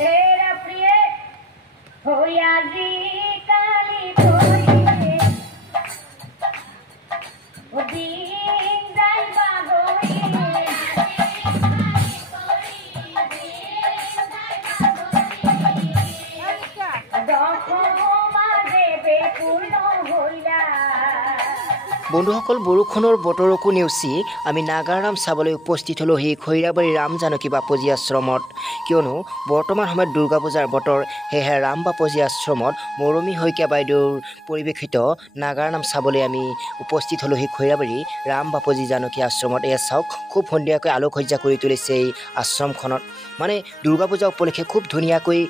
Era priye hoya ji kali koi odin dai bagoi dokho maze be purno hoila বন্ধুসকল বৰষুণৰ বতৰকো নেওচি আমি নাগাৰাম চাবলৈ উপস্থিত হলো সেই খৈৰাবাৰী ৰাম জানকী বাপুজী আশ্ৰমত কিয়নো বৰ্তমান সময়ত দুৰ্গা পূজাৰ বতৰ সেয়েহে ৰাম বাপুজী আশ্ৰমত মৰমী শইকীয়া বাইদেউৰ পৰিৱেশিত নাগাৰাম চাবলৈ আমি উপস্থিত হলো সেই খৈৰাবাৰী ৰাম বাপুজী জানকী আশ্ৰমত এয়া চাওক খুব সন্ধিয়াকৈ আলোকসজ্জা কৰি তুলিছে এই আশ্ৰমখনত মানে দুৰ্গা পূজা উপলক্ষে খুব ধুনীয়াকৈ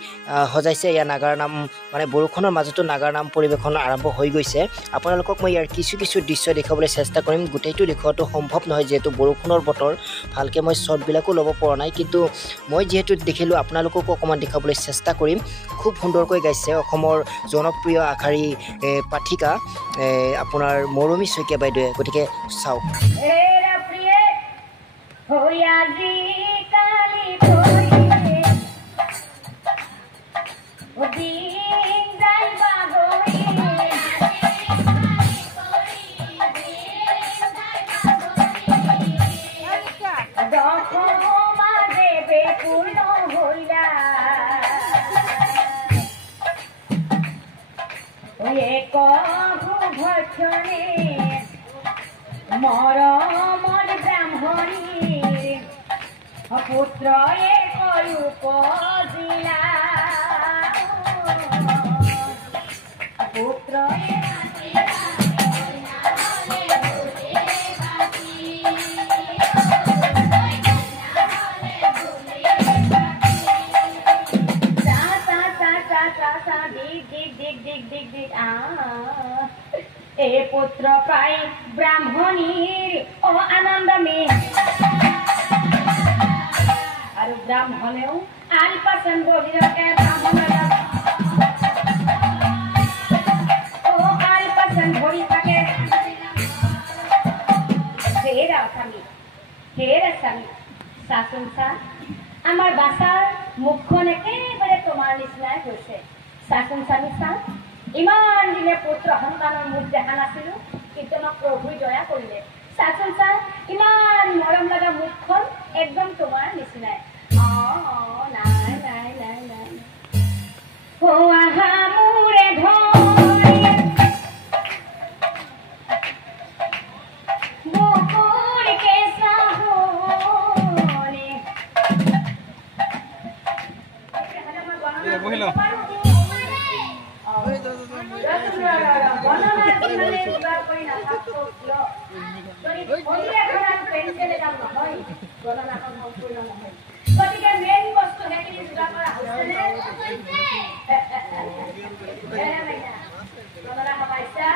সজাইছে এয়া নাগাৰাম মানে বৰষুণৰ মাজতো নাগাৰাম পৰিৱেশন আৰম্ভ হৈ গৈছে আপোনালোকক মই ইয়াৰ কিছু দৃশ্য দেখাবলৈ চেষ্টা কৰিম গোটেইটো দেখুৱাটো সম্ভৱ নহয় যেহেতু বৰষুণৰ বতৰ ভালকে মই শ্বটবিলাকো ল'ব পৰা নাই কিন্তু মই যেহেতু দেখিলোঁ আপোনালোককো অকণমান দেখাবলৈ চেষ্টা কৰিম খুব সুন্দৰকৈ গাইছে অসমৰ জনপ্ৰিয় আশাৰী পাঠিকা আপোনাৰ মৰমী শইকীয়া বাইদেৱে গতিকে চাওক era priye hoya ji kali koi odin dai bagoi dokho maze be purno hoila oye kohu bhachone মৰমৰ ব্ৰাহ্মণীৰ পুত্ৰয়ে উপজিলা পুত্ৰয়ে এ পুত্ৰ পাই ব্ৰাহ্মণীৰ আনন্দ মে আৰু ব্ৰাহ্মণেও আলপাচন বহিৰকে ব্ৰাহ্মণৰ আলপাচন ভৰি থাকে হেৰা স্বামী চাচোন চা আমাৰ বাছাৰ মুখখন একেবাৰে তোমাৰ নিচিনাই হৈছে চাচোন স্বামী চা ইমান দিনে পুত্ৰ সন্তানৰ মুখ দেখা নাছিলো কিন্তু আমাক প্ৰভুই দয়া কৰিলে চাচোন চা ইমান মৰম লগা মুখখন একদম তোমাৰ নিচিনাই নাই নাই নাই নাই অ আহা মোৰে ধৰি বকুৰ কেঁচা হলে গতিকে মেইন বস্তু সেইখিনি যোগাৰ কৰা হৈছেনে গণনা সমাইছা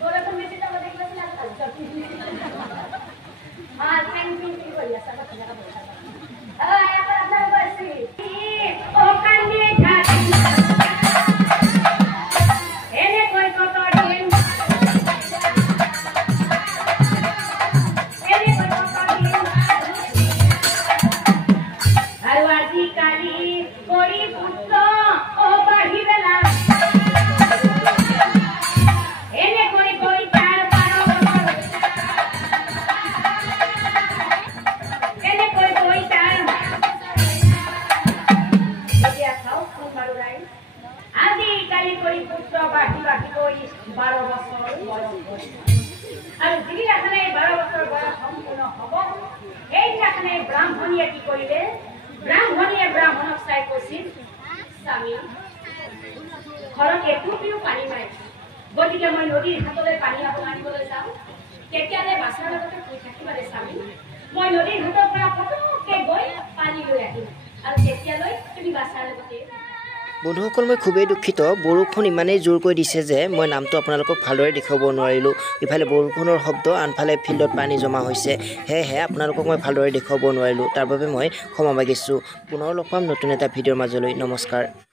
বৰষুণ বেছি যাব দেখিলে কৰি আছা ব্ৰাহ্মণীয়ে কি কৰিলে ব্ৰাহ্মণীয়ে ব্ৰাহ্মণক চাই কৈছিল স্বামী ঘৰত এটুপিও পানী নাই গতিকে মই নদীৰ ঘাটলৈ পানী আনিবলৈ যাওঁ তেতিয়ালে বাছৰ লগতে শুই থাকিবাৰে স্বামী মই নদীৰ ঘাটৰ পৰা পটককে গৈ পানী লৈ আহিম আৰু তেতিয়ালৈ তুমি বাছৰ লগতে বন্ধুসকল মই খুবেই দুখিত বৰষুণ ইমানেই জোৰকৈ দিছে যে মই নামটো আপোনালোকক ভালদৰে দেখুৱাব নোৱাৰিলোঁ ইফালে বৰষুণৰ শব্দ আনফালে ফিল্ডত পানী জমা হৈছে সেয়েহে আপোনালোকক মই ভালদৰে দেখুৱাব নোৱাৰিলোঁ তাৰ বাবে মই ক্ষমা মাগিছোঁ পুনৰ লগ পাম নতুন এটা ভিডিঅ'ৰ মাজলৈ নমস্কাৰ